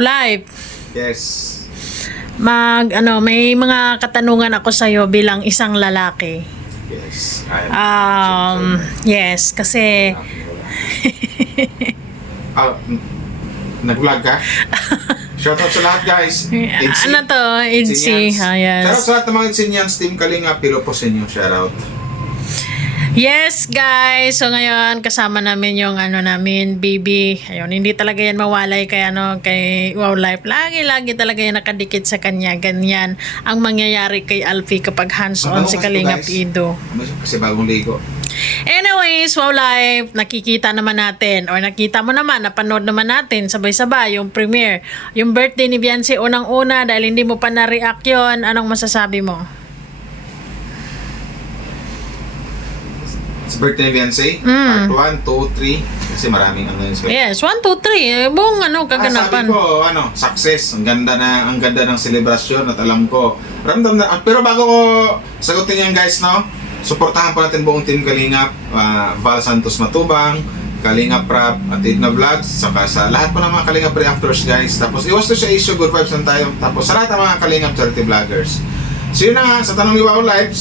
Live. Yes. May mga katanungan ako sa iyo bilang isang lalaki. Yes. Yes, kasi nag-vlog ka? Shoutout sa lahat, guys. Itzy. ano to? Itzy. Itzynians. Yes. Shoutout sa lahat ng mga Itzynians, Team Kalinga, Pilo po sa inyo. Shoutout. Yes, guys. So ngayon kasama namin yung namin, baby. Ayun, hindi talaga yan mawalay kay Wow Life. Lagi talaga yan nakadikit sa kanya. Ganyan ang mangyayari kay Alfie kapag hands-on si Kalinga Pido. Kasi bagong ligo. Anyways, Wow Life, nakikita naman natin or nakita mo naman, napanood naman natin sabay-sabay yung premiere. Yung birthday ni Beyonce unang-una dahil hindi mo pa na-react yun. Anong masasabi mo? Birthday ni Beyonce, part 1, 2, 3, kasi maraming yun sila. Yes, 1, 2, 3. Buong kaganapan. Sabi ko, success. Ang ganda ng selebrasyon at alam ko. Ramdam na, pero bago ko sagutin yan, guys, no? Suportahan pa natin buong Team Kalingap, Val Santos Matubang, Kalingap Rap, at Edna Vlogs, saka sa lahat po ng mga Kalingap reactors, guys. Tapos iwas to sa issue, good vibes lang tayo. Tapos sa lahat ng mga Kalingap charity vloggers. So yun na nga, sa tanong ni Wow Life,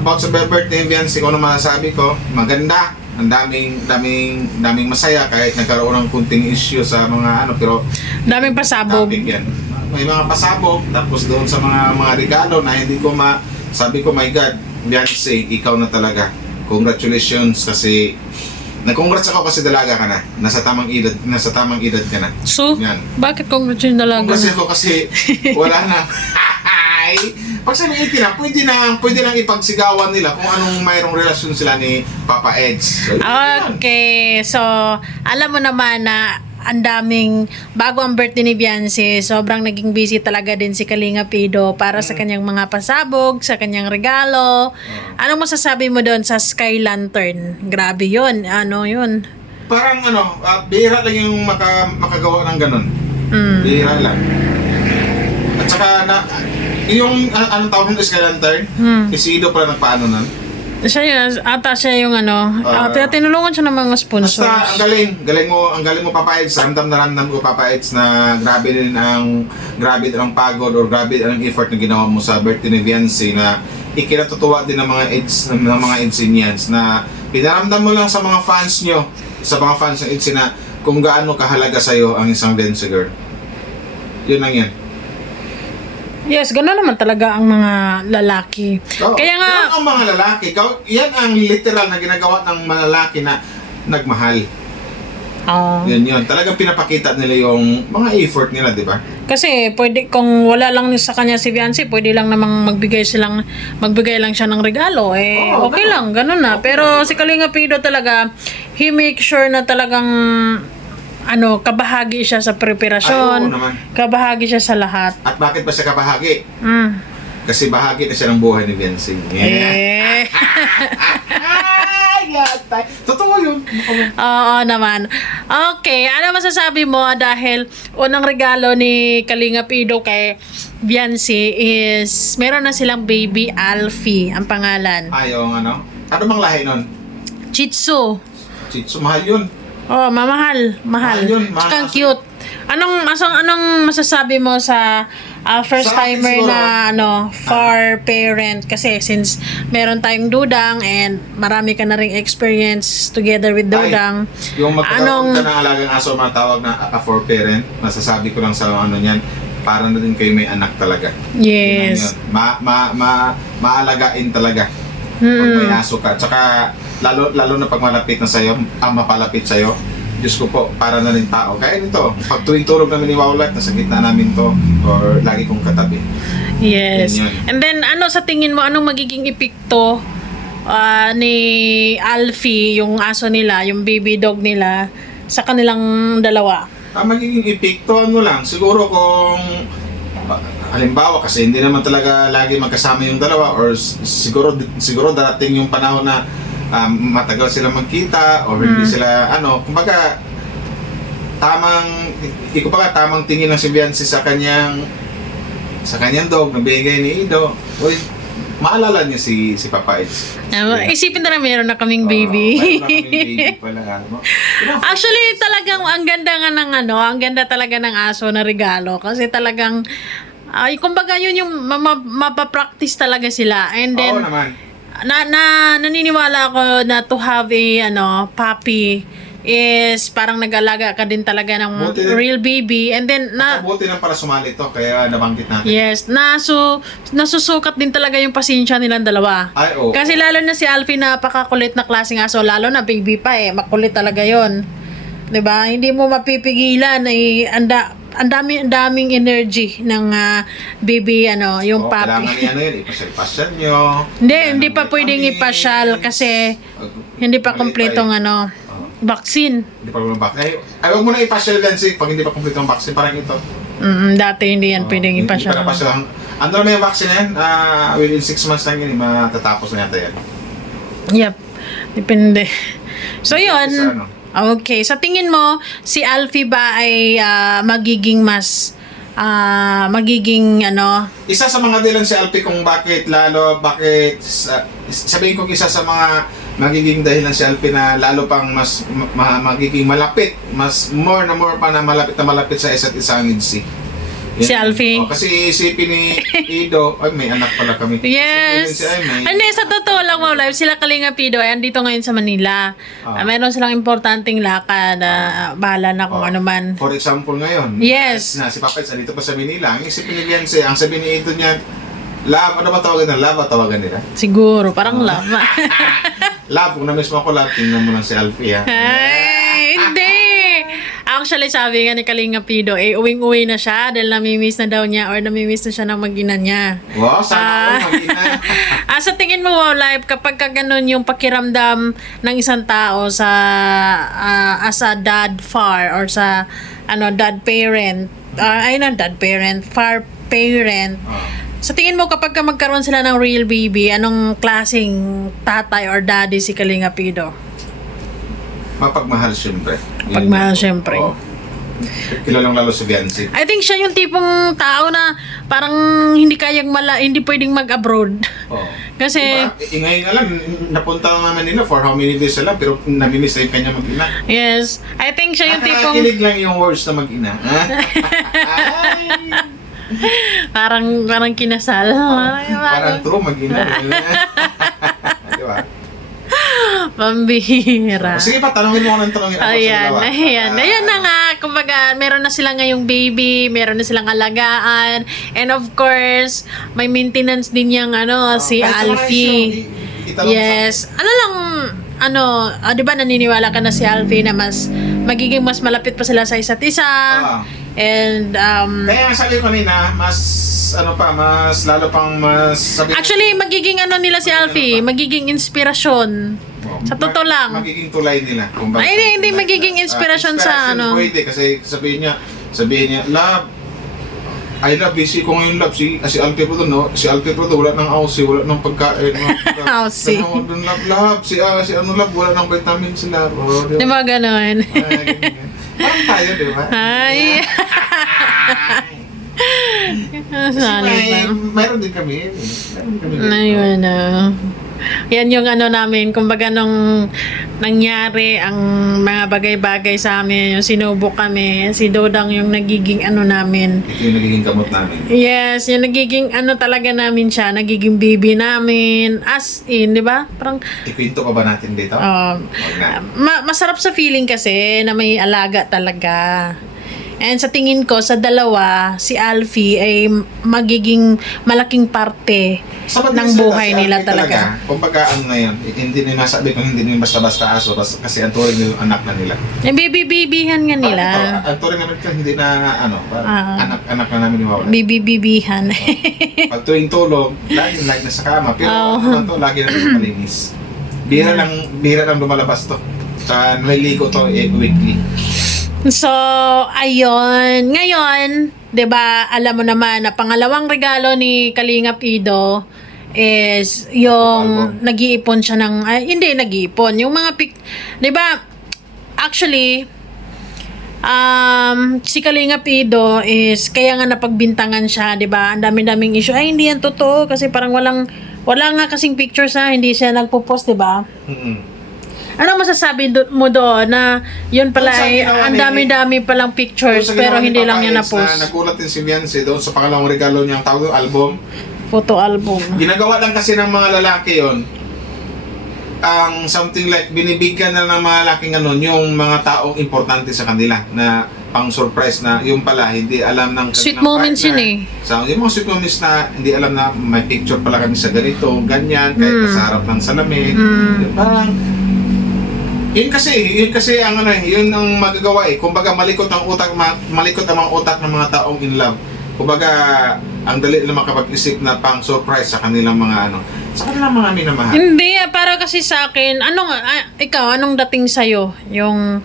about sa birthday ni Beyonce, kung ano masasabi ko, maganda. Ang daming masaya kahit nagkaroon ng kunting issue sa mga pero daming pasabog. Yan. May mga pasabog, tapos doon sa mga regalo na hindi ko sabi ko, my God, Beyonce, ikaw na talaga. Congratulations kasi nag-congrats ako kasi dalaga ka na. Nasa tamang edad ka na. So, yan. Bakit congratulations dalaga? Congrats ako kasi wala na. Pag sabi 18 na, pwede nang ipagsigawan nila kung anong mayroong relasyon sila ni Papa Eds. So, okay, so alam mo naman na ang daming, bago ang birthday ni Beyonce, sobrang naging busy talaga din si Kalinga Pido para sa kanyang mga pasabog, sa kanyang regalo. Anong masasabi mo doon sa Sky Lantern? Grabe yun. Ano yun? Parang bihira lang yung makagawa ng ganun. Bihira lang. At saka yung anong tawag ng Sky Lantern? Si Ido pala nagpaano nun? Siya yung tinulungan siya ng mga sponsors. Basta ang galing mo Papa Eds. Ramdam ko Papa Eds na grabe din ang pagod or grabe din ang effort na ginawa mo sa birthday ni Beyonce na ikinatutuwa din ng mga Edsinians na pinaramdam mo lang sa mga fans nyo, sa mga fans ng Edsy na kung gaano kahalaga sa'yo ang isang Beyonce girl. Yun lang yan. Yes, gano'n naman talaga ang mga lalaki. Kaya nga, yan ang mga lalaki. Yan ang literal na ginagawa ng mga lalaki na nagmahal. Yun. Talagang pinapakita nila yung mga effort nila, di ba? Kasi pwede, kung wala lang sa kanya si Beyonce, pwede lang namang magbigay lang siya ng regalo. Okay lang, gano'n na. Pero si Kalinga Pido talaga, he make sure na talagang kabahagi siya sa preparasyon. Kabahagi siya sa lahat. At bakit ba siya kabahagi? Kasi bahagi na siya ng buhay ni Beyonce. Totoo yun. Oo naman. Okay, ano masasabi mo dahil unang regalo ni Kalinga Pido kay Beyonce is meron na silang baby Alfie ang pangalan. Yung ano bang lahi nun? Chitsu, mahal yun. mahal. Tsaka cute. Anong masasabi mo sa first timer na for parent, kasi since meron tayong dudang and marami ka na ring experience together with dudang. Yung magkakaroon ka ng alagang aso, matawag na for parent, masasabi ko lang sa niyan, para na din kayo may anak talaga. Yes. Maalagain talaga pag may aso ka. Tsaka lalo na pag malapit na sa'yo, mapalapit sa'yo, Diyos ko po, para na rin tao. Kaya nito, pag tuwing tulog namin ni Wow Life, nasa gitna namin to, or lagi kong katabi. Yes. And then, sa tingin mo, anong magiging epekto ni Alfie, yung aso nila, yung baby dog nila, sa kanilang dalawa? Magiging epekto, siguro kung halimbawa, kasi hindi naman talaga lagi magkasama yung dalawa, or siguro darating yung panahon na matagal sila magkita or hindi sila kumbaga tamang tingin ng si Beyonce sa kanyang dog na bigay ni Ido. Uy, maalala niya si Papa Eds. Isipin na meron na kaming baby. Meron na kaming baby pala. Ano? Actually, talagang ang ganda nga ng ang ganda talaga ng aso na regalo kasi talagang ay kumbaga yun yung mapapractice talaga sila. And then Oo naman. naniniwala ako na to have a puppy is parang nag-alaga ka din talaga ng Buti din. real baby, and then Buti lang para sumali to, kaya nabanggit natin. yes, nasusukat din talaga yung pasensya nilang dalawa. Ay, oo. Kasi lalo na si Alfie, napakakulit na klaseng aso, lalo na baby pa makulit talaga yon. 'Di ba? Hindi mo mapipigilan ang daming energy ng baby yung puppy. Kailangan niya yun, ipasyal-pasyal nyo. Hindi pa pwedeng ipasyal kasi hindi pa kumpletong vaccine. Hindi pa naman vaccine. Ay, huwag mo na ipasyal yan pag hindi pa kumpleto ang vaccine, parang ito. Dati hindi yan pwedeng ipasyal. Hindi pa napasyal. Ano naman yung vaccine yan? Within 6 months lang yun, matatapos na yata yan. Yep. Depende. So, yun. Sa ano? Okay. Sa tingin mo, si Alfie ba ay magiging Isa sa mga dahilan si Alfie kung bakit sabihin ko isa sa mga magiging dahilan si Alfie na lalo pang mas magiging malapit, more pa na malapit sa isa't isa ang si Si Alfie? Kasi isipin ni Ido, ay may anak pala kami. Yes. Hindi, sa totoo lang mo, live, sila Kalinga Pido ay andito ngayon sa Manila. Meron silang importanteng lakad, bahala na kung ano man. For example ngayon, Yes. si Papa Eds andito pa sa Manila, ang isipin ni Beyonce, ang sabi ni Ido niya, love, ano ba tawagan na? Love, tawagan nila? Siguro, parang love. Love, kung na-miss mo ako love, tingnan mo lang si Alfie, ha? Ay, hindi! Actually, sabi nga ni Kalinga Pido, uwing-uwi na siya dahil namimiss na daw niya or namimiss na siya ng mag-ina niya. Wow, sana ako mag-ina. Sa tingin mo, live, kapag ganun yung pakiramdam ng isang tao sa as a dad far or sa dad parent, far parent, sa tingin mo, kapag magkaroon sila ng real baby, anong klaseng tatay or daddy si Kalinga Pido? Mapagmahal siyempre. Pagmahal siyempre. Oo. Kilalang lalo si Beyonce. I think siya yung tipong tao na parang hindi pwedeng mag-abroad. Oo. Kasi Diba? Ngayon nga lang, napunta lang naman nila for how many days sila, pero namimiss na yung kanya mag-ina. yes, I think siya yung tipong Nakakakilig lang yung words na mag-ina. Ay! parang kinasal. Parang true, mag-ina. Diba? Pambihira. Sige pa, tanongin mo ko ng tanongin ako Ayan, sa dalawa. ayan na nga. Kumbaga, meron na sila ngayong baby, meron na silang alagaan, and of course, may maintenance din yung si Kahit sa Alfie. Malaysia, itanong Yes. Di ba naniniwala ka na si Alfie na magiging mas malapit pa sila sa isa't isa. And Kaya nga sabi ko kanina, mas lalo pang mas sabi actually magiging nila si Alfie, magiging inspirasyon. Sa totoo lang. Magiging tulay nila. Ay, hindi magiging inspirasyon sa Pwede kasi sabihin niya, love, I love you. Si ko ngayon love, si Alfie Proto, no? Si Alfie Proto, wala nang aussie, wala nang pagkain. Aussie. Love, si love, wala nang vitamin sila. Di ba gano'n? Parang tayo, di ba? Ay. Kasi meron din kami. Ayun yan yung namin, kumbaga nung nangyari ang mga bagay-bagay sa amin, yung sinubok kami, si Dodang yung nagiging namin. Ito yung nagiging kamot namin. Yes, yung nagiging talaga namin siya, nagiging baby namin, as in, di ba? Parang, Ikwento pa ba natin dito? Wag na. masarap sa feeling kasi na may alaga talaga. And sa tingin ko, sa dalawa, si Alfie ay magiging malaking parte ng buhay nila talaga. Kumbaga, na yun, hindi nila masabi kung hindi nila basta-basta aso kasi ang turing nila anak na nila. Yung baby-babyhan nga nila. Ang turing namin ko, hindi na anak na namin iwawala. Baby-babyhan. Pag tuwing tulog, lagi na sa kama. Pero lagi na malinis. Bira lang lumalabas to. Sa naliligo to weekly. So, ayun. Ngayon, 'di ba, alam mo naman na pangalawang regalo ni Kalinga Pido is yung nag-iipon siya ng hindi nag-iipon, yung mga 'di ba? Actually, si Kalinga Pido is kaya nga napagbintangan siya, 'di ba? Ang dami-daming issue. Ay, hindi yan totoo kasi parang walang Wala nga kasing pictures na hindi siya nagpo-post, di ba? Mm-mm. Ano masasabi mo doon na yun pala Doon sa ay ginawa ang ni- dami-dami palang pictures Doon sa pero ginawa ni hindi lang Papa niya Eds na-post. Na nagulat din si Beyonce doon sa pangalawang regalo niyang tawag yung album. Photo album. Ginagawa lang kasi ng mga lalaki yon ang something like binibigyan na ng mga lalaki ganun yung mga taong importante sa kanila na pang surprise na yung pala hindi alam ng Sweet kanilang moments partner. yun So, yung mga sweet moments na hindi alam na may picture pala kami sa ganito, ganyan, kahit sa harap ng salamin. Yung parang yun kasi ang ano yun ang magagawa Kumbaga malikot ang malikot ang mga utak ng mga taong in love. Kumbaga ang dali na makapag-isip na pang surprise sa kanilang mga sa kanilang mga minamahal. Hindi, para kasi sa akin, ikaw, anong dating sa'yo? Yung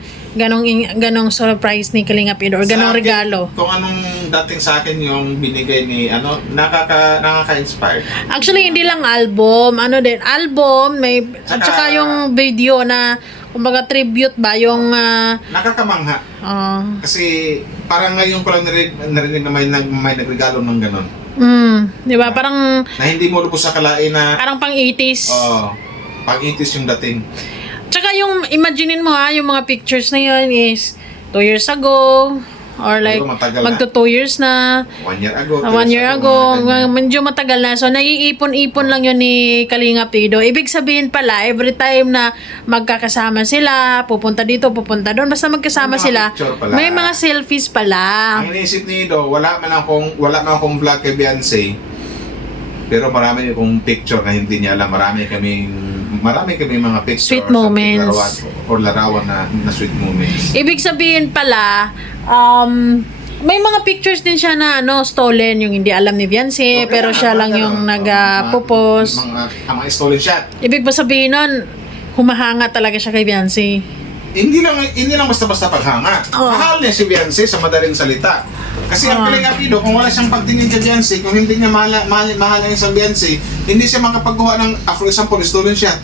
ganong surprise ni Kalinga Pido or ganong Sa akin, regalo? Kung anong dating sa akin yung binigay ni nakaka-inspired. Actually, hindi lang album. Ano din, album, may, at saka yung video na, kumbaga tribute ba, yung, Nakakamangha. Kasi parang ngayon ko lang narinig na may nagregalo ng ganon. di ba? Parang, Na hindi mo lubos sa kalain na parang pang 80s. pang-itis yung dating. Tsaka yung, imaginein mo yung mga pictures na yun is 2 years ago, or like, Siguro matagal magto 2 years na, 1 year ago. 1 year ago, mga ganyan. medyo matagal na. So, naiipon-ipon lang yun ni Kalinga Pido. Ibig sabihin pala, every time na magkakasama sila, pupunta dito, pupunta doon, basta magkasama May mga sila, picture pala. may mga selfies pala. Ang iniisip ni Ido, wala man akong vlog kay Beyonce. Pero marami akong picture na hindi niya alam. Marami kami mga picture Sweet moments. Or larawan na sweet moments. Ibig sabihin pala, may mga pictures din siya na stolen, yung hindi alam ni Beyonce, pero siya lang yung nag-popost. Ang mga stolen shot. Ibig ba sabihin nun, humahanga talaga siya kay Beyonce? Hindi lang basta-basta paghanga. Mahal niya si Beyonce sa madaling salita. Kasi ang Kalinga Pido, kung wala siyang pagtingin kay Beyonce, kung hindi niya mahal ang isang Beyonce, hindi siya makapagawa ng, for example, stolen shot.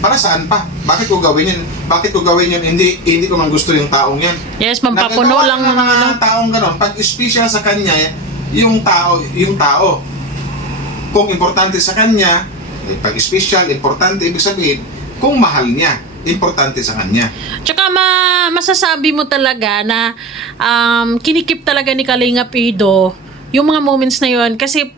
Para saan pa? Bakit ko gawin yun? Hindi ko man gusto yung taong yan. Yes, mampapuno Nagagawa lang ng mga taong ganon. Pag special sa kanya, yung tao. Kung importante sa kanya, pag special, importante, ibig sabihin, kung mahal niya, importante sa kanya. Tsaka masasabi mo talaga na kinikip talaga ni Kalinga Pido yung mga moments na yun kasi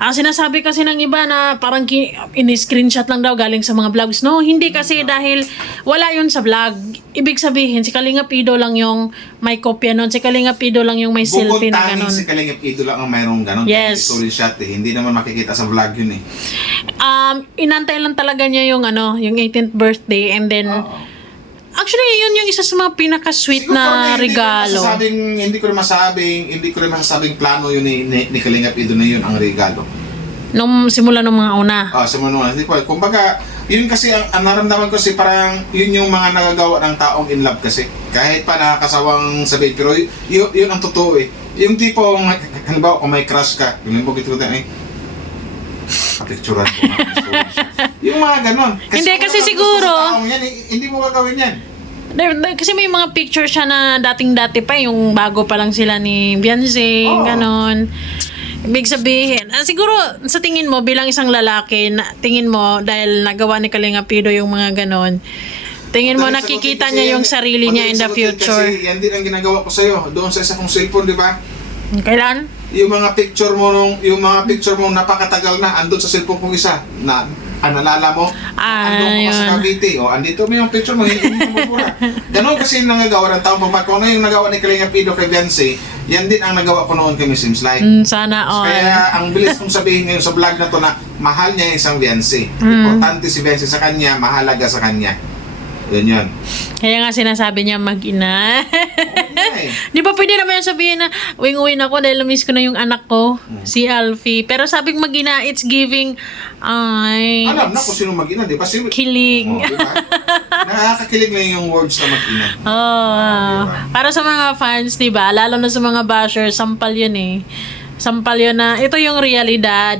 ang sinasabi kasi ng iba na parang in-screenshot lang daw galing sa mga vlogs. No, hindi kasi dahil wala yun sa vlog. Ibig sabihin, si Kalinga Pido lang yung may kopya nun. Si Kalinga Pido lang yung may selfie na Tanging ganon. si Kalinga Pido lang ang mayroong ganon. Yes. Story shot Hindi naman makikita sa vlog yun Inantay lang talaga niya yung yung 18th birthday and then actually yun yung isa sa mga pinaka-sweet Siguro na regalo. Hindi ko rin masasabing plano yun ni Kalinga Pido na yun ang regalo. Nung simula nung mga una. Hindi ko. Kumbaga, yun kasi ang naramdaman ko parang yun yung mga nagagawa ng taong in love kasi. Kahit pa nakakasawang sabihin, pero yun ang totoo Yung tipong, halimbawa kung may crush ka, yung ito papicturan ko yung mga ganon. Hindi, kasi kung siguro gusto sa taong yan, hindi mo gagawin yan. kasi may mga picture siya na dating-dati pa, yung bago pa lang sila ni Beyonce, ganon. Ibig sabihin, siguro sa tingin mo bilang isang lalaki, tingin mo dahil nagawa ni Kalinga Pido yung mga ganon, tingin mo nakikita niya yung sarili niya in the future. Kasi yan din ang ginagawa ko sa'yo. Doon sa isa kong cellphone, di ba? Kailan? Yung mga picture mo napakatagal na andun sa cellphone kong isa na nalala mo, andun ko pa sa Cavite. Andito mo yung picture mo, hindi mo mabura. Ganon kasi yung nagagawa ng taong pampat. Kung ano yung nagawa ni Kalinga Pido kay Beyonce, yan din ang nagawa ko noon kay Miss Sims Like. Sana all. Kaya ang bilis kong sabihin ngayon sa vlog na to na mahal niya yung isang Beyonce. Importante si Beyonce sa kanya, mahalaga sa kanya. Yun. Kaya nga sinasabi niya mag-ina. Di ba pwede naman yung sabihin na uwing-uwi na ako dahil miss ko na yung anak ko, si Alfie. Pero sabing mag-ina, it's giving alam na kung sino mag-ina, di ba? kilig. Diba? Nakakakilig na yung words na mag-ina. Diba? Para sa mga fans, di ba? Lalo na sa mga bashers, sampal yun Sampal yun na ito yung realidad.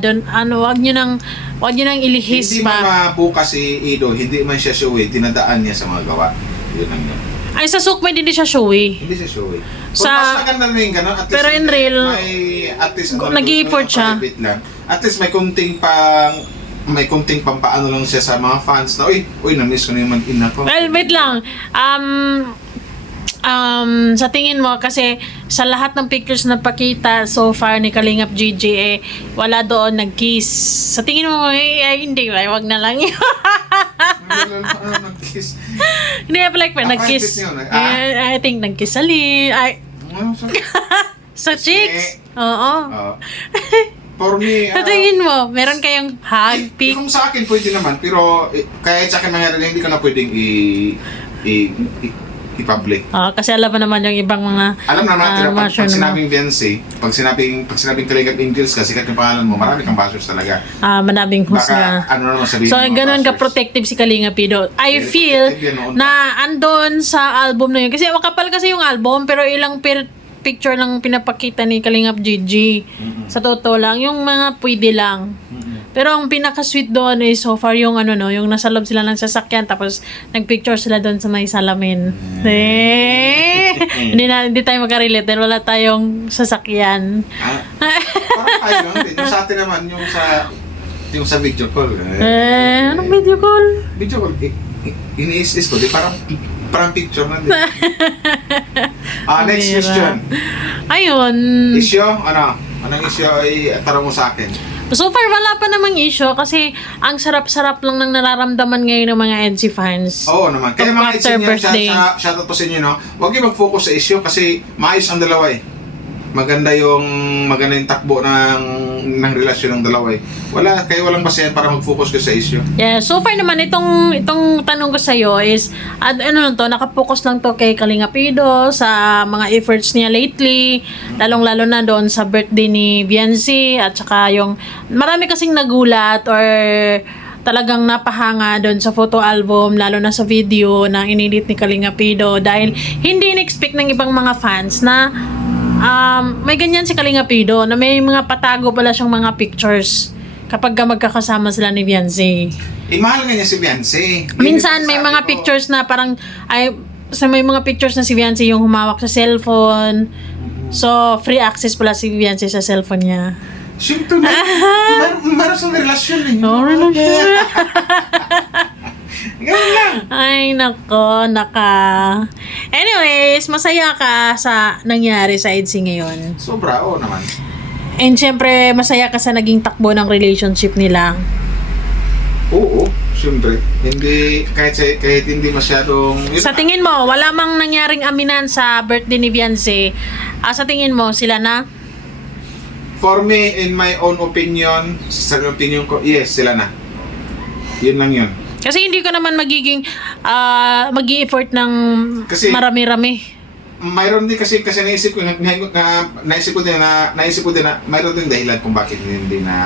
Wag nyo nang ilihis Hindi pa. man mabukas si Ido, hindi man siya showy, dinadaan niya sa mga gawa. Yun lang yun. Ay, sa Sukmay hindi siya showy. Hindi siya showy. Sa- Mas maganda na yung gano'n. At least Pero in real, at least, nag-i-effort siya. At least may kunting pang may kunting pampaano lang siya sa mga fans na, uy, na-miss ko na yung mag-ina ko. Well, wait lang. Sa tingin mo, kasi sa lahat ng pictures na pakita so far ni Kalingap Gigi, wala doon nag-kiss. Sa tingin mo, hindi, wag na lang yun. Ano nag-kiss? Hindi, like, nag-kiss. Private yun, I think nag-kiss sa Ano, sorry. sa cheeks. Oo. For me, Sa tingin mo, meron kayong hug, pic? kung sa akin pwede naman, pero kahit sa akin mangyari, hindi ko na pwedeng i-public. Kasi alam mo naman yung ibang mga Alam naman natin, pag sure sinabing Viancy, pag sinabing Kalingap Angels ka, sikat yung pangalan mo, marami kang bashers talaga. madaming husga. Baka, ano naman sabihin So, ng mga ganun bashers. ka-protective si Kalingap Pido. I Very feel protective yan noon. na andon sa album na yun. Kasi makapal kasi yung album, pero ilang picture lang pinapakita ni Kalingap Gigi. Sa totoo lang, yung mga pwede lang. Pero ang pinaka-sweet doon is so far yung yung nasa loob sila ng sasakyan tapos nag-picture sila doon sa may salamin. Hindi tayo makarelate dahil wala tayong sasakyan. Parang tayo lang din. Yung sa atin naman, yung sa video call. Anong video call? Video call, iniis-is ko, di parang picture na din. Next Bira. question. Ayun. Issue? Anong issue ay tanong mo sa akin? So far, wala pa namang issue kasi ang sarap-sarap lang ng nararamdaman ngayon ng mga NC fans. Oo naman. Kaya mga After itsin birthday. yan, shoutout po sa inyo, no? Huwag kayo mag-focus sa issue kasi maayos ang dalawa eh. Maganda yung takbo ng relasyon ng dalawa eh. Walang basehan para mag-focus ka sa issue. Yeah, so far naman itong tanong ko sa iyo is naka-focus lang to kay Kalingap Pido sa mga efforts niya lately, lalong-lalo na doon sa birthday ni Viancy at saka yung marami kasing nagulat or talagang napahanga doon sa photo album, lalo na sa video na inedit ni Kalingap Pido dahil hindi in-expect ng ibang mga fans na may ganyan si Kalingap Pido na may mga patago pala siyang mga pictures kapag magkakasama sila ni Viancy. Mahal nga niya si Viancy. Minsan may mga pictures na parang may mga pictures na si Viancy yung humawak sa cellphone. So, free access pala si Viancy sa cellphone niya. Siyempre, meron sa relasyon eh. No, relasyon. Ganun lang. Ay, nako, Anyways, masaya ka sa nangyari sa EDSI ngayon. Sobra, oo naman. And syempre, masaya ka sa naging takbo ng relationship nila. Oo, siyempre. Hindi, kahit hindi masyadong... Sa tingin mo, wala mang nangyaring aminan sa birthday ni Viancy. Sa tingin mo, sila na? For me, in my own opinion, sa opinion ko, yes, sila na. Yun lang yun. Kasi hindi ka naman magiging mag-i-effort ng Kasi- marami-rami. Mayroon din kasi naisip ko na mayroon din dahilan kung bakit hindi na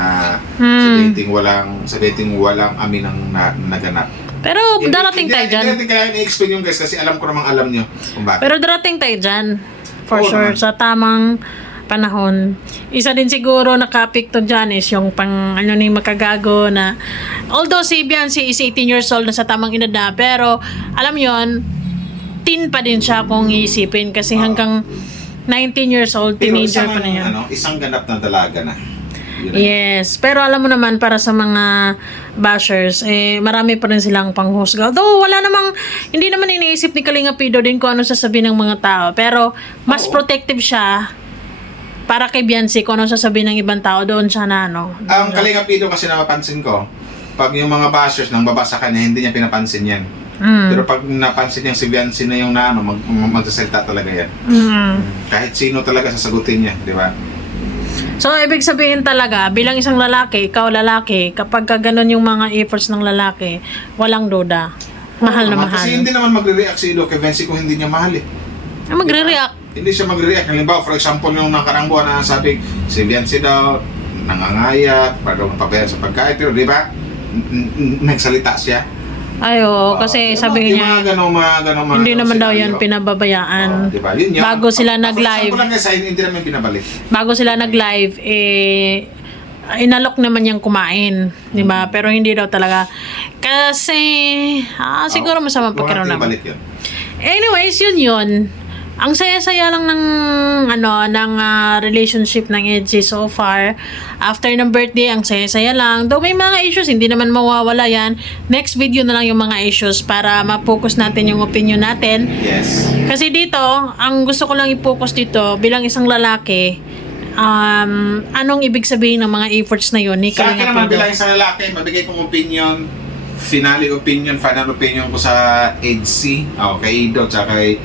sa dating walang amin ang naganap. Pero darating tayo dyan. Hindi natin kailangan i-explain yung guys kasi alam ko namang alam nyo kung bakit. Pero darating tayo dyan. For Oo sure. naman. Sa tamang panahon. Isa din siguro nakapikto dyan is yung ni makagago na although si Viancy is 18 years old na sa tamang edad na, pero alam yon teen pa din siya kung iisipin kasi hanggang 19 years old, Pero teenager pa na yan. Isang ganap na dalaga na. Yun na. Yes, pero alam mo naman para sa mga bashers, marami pa rin silang panghusga. Though hindi naman iniisip ni Kalingap Pido din kung ano sasabihin ng mga tao. Pero mas protective siya para kay Viancy kung ano sasabihin ng ibang tao doon siya na Ang Kalingap Pido kasi napapansin ko, pag yung mga bashers nang babasa kanya, hindi niya pinapansin yan. Pero pag napansin niyang si Viancy na yung magsasalita talaga yan. Kahit sino talaga sasagutin niya, di ba? So, ibig sabihin talaga, bilang isang lalaki, ikaw lalaki, kapag ganun yung mga efforts ng lalaki, walang duda. Mahal na mahal. Kasi hindi naman magre-react si Ido kay Viancy kung hindi niya mahal eh. Magre-react. Hindi siya magre-react. Halimbawa, for example, yung nakarang buwan na sabi, si Viancy daw, nangangayat, para daw mapabayad sa pagkain, pero di ba, nagsalita siya. Kasi sabi niya, hindi naman daw yan pinababayaan. Diba? Yun yan. Bago sila nag-live. For example lang kasi, hindi namin binabalik. Bago sila nag-live, inalok naman niyang kumain. Di ba? Pero hindi daw talaga. Kasi, siguro masama pakiramdam. Balik yun. Anyways, yun. ang saya-saya lang ng relationship ng Edgy so far. After ng birthday, ang saya-saya lang. Though may mga issues, hindi naman mawawala yan. Next video na lang yung mga issues para ma-focus natin yung opinion natin. Yes. Kasi dito, ang gusto ko lang i-focus dito bilang isang lalaki, anong ibig sabihin ng mga efforts na yun ni Sa akin Kalinga naman Pido? bilang isang lalaki, mabigay kong opinion, final opinion ko sa Edgy, kay Ido, tsaka kay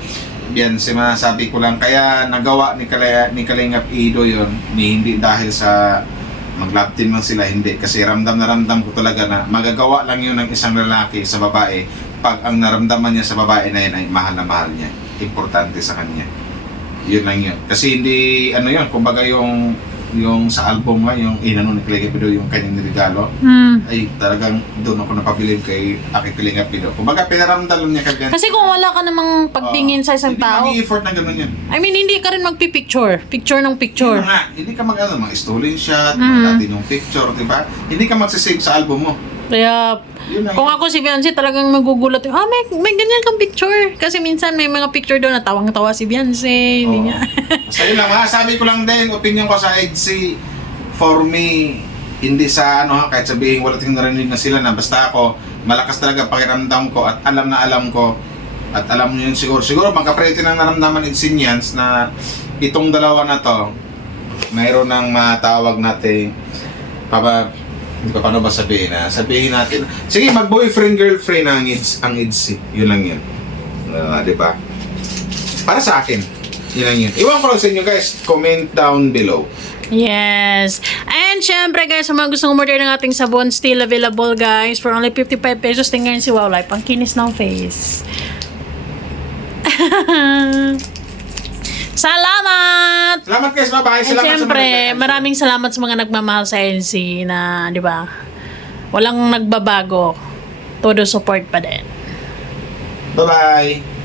Beyonce. Masasabi ko lang, kaya nagawa ni Kalinga Pido yun, hindi dahil sa mag-love team lang sila, hindi. Kasi ramdam na ramdam ko talaga na magagawa lang yun ng isang lalaki sa babae pag ang naramdaman niya sa babae na yun ay mahal na mahal niya. Importante sa kanya. Yun lang yun. Kasi hindi, yun, kumbaga yung sa album nga, yung inano ni Kalinga Pido, yung kanyang niregalo, ay talagang doon ako napabilib kay Kalinga Pido. Kumbaga, pinaramdam niya kay Beyonce. Kasi kung wala ka namang pagtingin sa isang tao, Hindi mag-i-effort na gano'n yan. I mean, hindi ka rin magpipicture. Picture ng picture. Yun nga, hindi ka mga stolen shot, mga natin yung picture, di ba? Hindi ka magsisave sa album mo. Kaya, Yun lang kung yun. ako si Beyonce, talagang magugulat. May ganyan kang picture. Kasi minsan may mga picture doon na tawang-tawa si Beyonce. Hindi Oo. niya. Basta yun lang, sabi ko lang din, opinion ko sa Edgy, for me, hindi sa kahit sabihin wala tayong narinig na sila na basta ako, malakas talaga pakiramdam ko at alam ko at alam nyo yun siguro magkaprete ng naramdaman Edsynians na itong dalawa na to, mayroon ng matawag natin hindi pa paano ba sabihin sabihin natin, sige mag-boyfriend girlfriend ang Edgy, yun lang yun. Di ba? Para sa akin, yun lang yun. Iwan ko lang sa inyo guys, comment down below. Yes. And syempre guys, sa mga gustong umorder ng ating sabon, still available guys. For only 55 pesos, tingnan si Wow Life. Ang kinis ng face. Salamat! Salamat guys, bye-bye. And Salamat syempre, sa mga maraming salamat sa mga nagmamahal sa NC na, di ba, walang nagbabago. Todo support pa din. Bye-bye.